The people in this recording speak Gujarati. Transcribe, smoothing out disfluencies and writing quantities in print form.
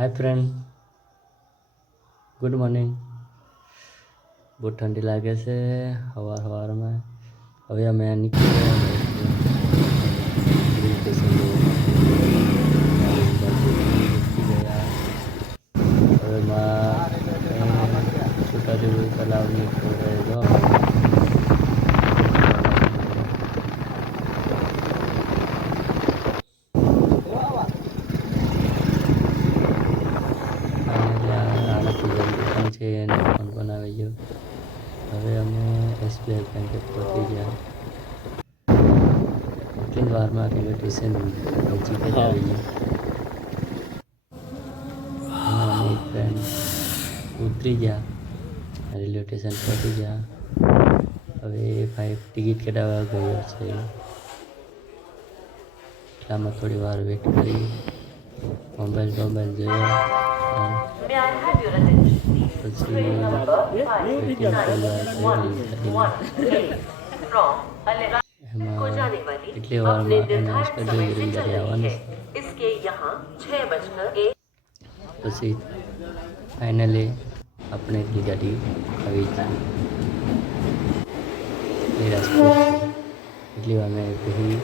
Hi friend, good morning. बहुत ठंडी लागे से हवार में હવે અમે નીકળી ગયા રેલવે સ્ટેશન ગયા। હવે છોટાદેવી તલાવની જોડે જો છે એને ફોન બનાવી ગયો। હવે અમે SBI બેંકે પહોંચી ગયા। એટલી જ વારમાં રેલવે સ્ટેશન નજીક જ આવી ગયું। અમે ટ્રેન ઉતરી ગયા, રેલવે સ્ટેશન પહોંચી ગયા। હવે ભાઈ ટિકિટ કઢાવવા ગયો છે, એટલામાં થોડી વાર વેટ કરી મોબાઈલ જોયો। પછી એમાં એટલી વારમાં એનાઉન્સ કરી દીધું ગાડી આવવાની છે। પછી ફાઇનલી આપણે એટલી ગાડી આવી ગઈ એ રાજકોટ। એટલી વાર મેં કહી